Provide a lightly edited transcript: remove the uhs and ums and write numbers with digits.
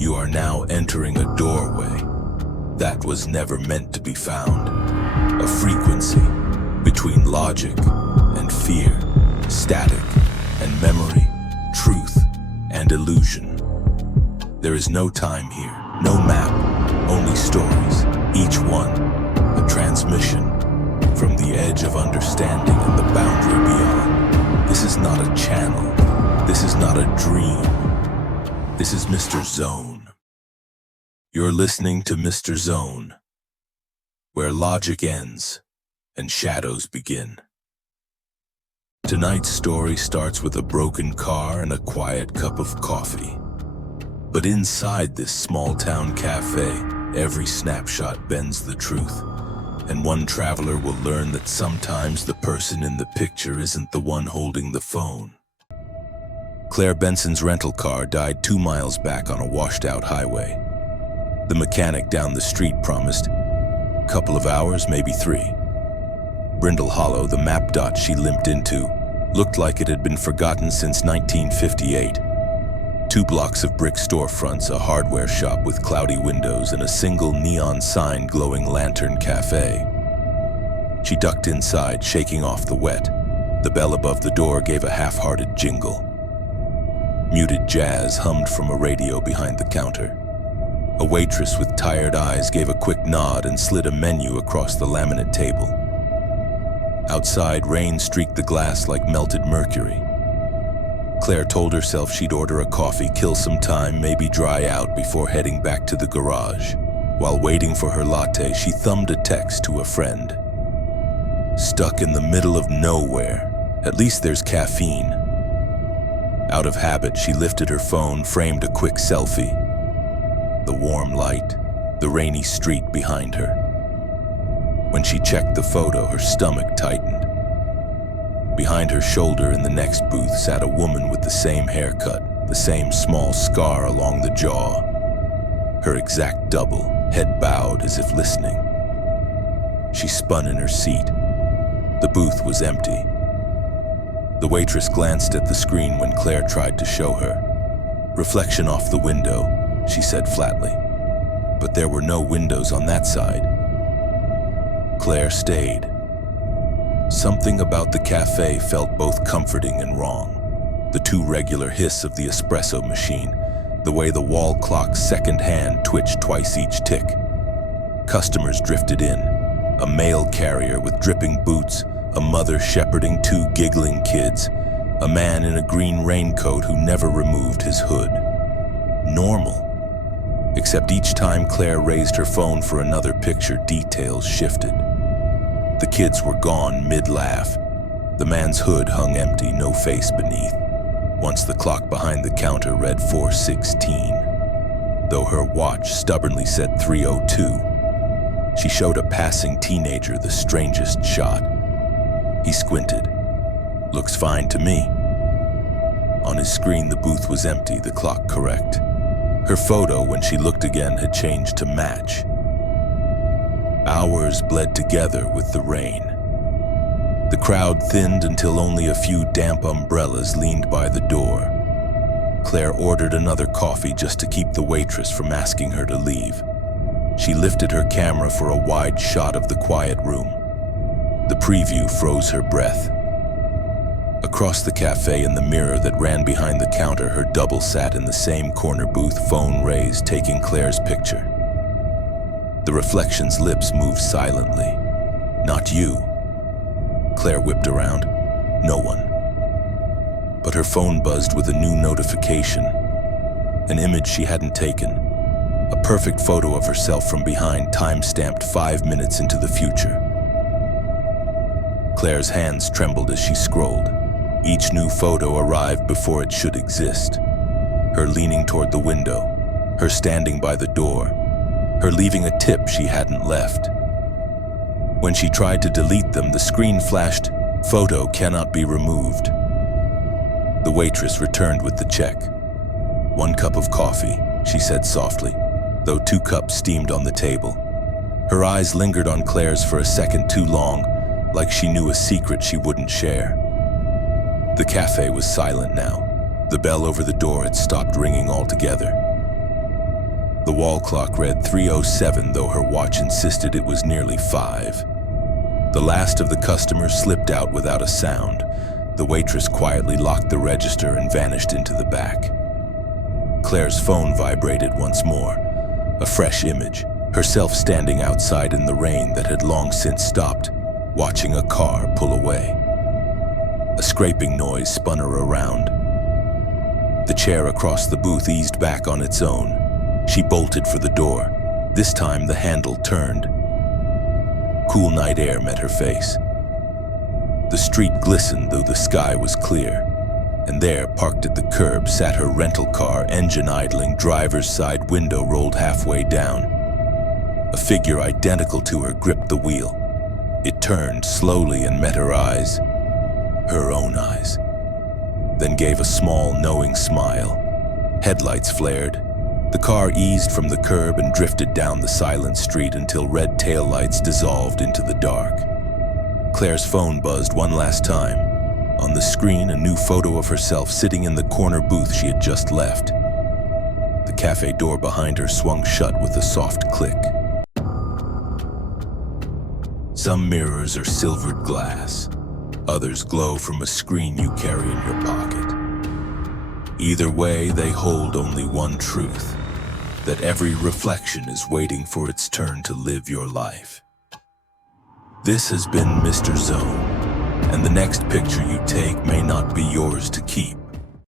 You are now entering a doorway that was never meant to be found. A frequency between logic and fear, static and memory, truth and illusion. There is no time here, no map, only stories, each one a transmission from the edge of understanding and the boundary beyond. This is not a channel. This is not a dream. This is Mr. Zone. You're listening to Mr. Zone, where logic ends and shadows begin. Tonight's story starts with a broken car and a quiet cup of coffee. But inside this small-town cafe, every snapshot bends the truth. And one traveler will learn that sometimes the person in the picture isn't the one holding the phone. Claire Benson's rental car died 2 miles back on a washed-out highway. The mechanic down the street promised a couple of hours, maybe 3. Brindle Hollow, the map dot she limped into, looked like it had been forgotten since 1958. 2 blocks of brick storefronts, a hardware shop with cloudy windows, and a single neon sign glowing lantern cafe. She ducked inside, shaking off the wet. The bell above the door gave a half-hearted jingle. Muted jazz hummed from a radio behind the counter. A waitress with tired eyes gave a quick nod and slid a menu across the laminate table. Outside, rain streaked the glass like melted mercury. Claire told herself she'd order a coffee, kill some time, maybe dry out before heading back to the garage. While waiting for her latte, she thumbed a text to a friend. Stuck in the middle of nowhere. At least there's caffeine. Out of habit, she lifted her phone, framed a quick selfie. The warm light, the rainy street behind her. When she checked the photo, her stomach tightened. Behind her shoulder in the next booth sat a woman with the same haircut, the same small scar along the jaw. Her exact double, head bowed as if listening. She spun in her seat. The booth was empty. The waitress glanced at the screen when Claire tried to show her. "Reflection off the window," she said flatly. But there were no windows on that side. Claire stayed. Something about the cafe felt both comforting and wrong. The too regular hiss of the espresso machine, the way the wall clock's second hand twitched twice each tick. Customers drifted in, a mail carrier with dripping boots, a mother shepherding 2 giggling kids, a man in a green raincoat who never removed his hood. Normal. Except each time Claire raised her phone for another picture, details shifted. The kids were gone mid-laugh. The man's hood hung empty, no face beneath. Once the clock behind the counter read 4:16, though her watch stubbornly said 3:02. She showed a passing teenager the strangest shot. He squinted. "Looks fine to me." On his screen, the booth was empty, the clock correct. Her photo, when she looked again, had changed to match. Hours bled together with the rain. The crowd thinned until only a few damp umbrellas leaned by the door. Claire ordered another coffee just to keep the waitress from asking her to leave. She lifted her camera for a wide shot of the quiet room. The preview froze her breath. Across the cafe, in the mirror that ran behind the counter, her double sat in the same corner booth, phone raised, taking Claire's picture. The reflection's lips moved silently. "Not you." Claire whipped around. No one. But her phone buzzed with a new notification. An image she hadn't taken. A perfect photo of herself from behind, time-stamped 5 minutes into the future. Claire's hands trembled as she scrolled. Each new photo arrived before it should exist. Her leaning toward the window, her standing by the door, her leaving a tip she hadn't left. When she tried to delete them, the screen flashed, "Photo cannot be removed." The waitress returned with the check. "1 cup of coffee," she said softly, though 2 cups steamed on the table. Her eyes lingered on Claire's for a second too long, like she knew a secret she wouldn't share. The cafe was silent now. The bell over the door had stopped ringing altogether. The wall clock read 3:07, though her watch insisted it was nearly 5. The last of the customers slipped out without a sound. The waitress quietly locked the register and vanished into the back. Claire's phone vibrated once more. A fresh image, herself standing outside in the rain that had long since stopped, watching a car pull away. A scraping noise spun her around. The chair across the booth eased back on its own. She bolted for the door. This time the handle turned. Cool night air met her face. The street glistened though the sky was clear. And there, parked at the curb, sat her rental car, engine idling, driver's side window rolled halfway down. A figure identical to her gripped the wheel. It turned slowly and met her eyes. Her own eyes. Then gave a small, knowing smile. Headlights flared. The car eased from the curb and drifted down the silent street until red taillights dissolved into the dark. Claire's phone buzzed one last time. On the screen, a new photo of herself sitting in the corner booth she had just left. The cafe door behind her swung shut with a soft click. Some mirrors are silvered glass. Others glow from a screen you carry in your pocket. Either way, they hold only one truth, that every reflection is waiting for its turn to live your life. This has been Mr. Zone, and the next picture you take may not be yours to keep.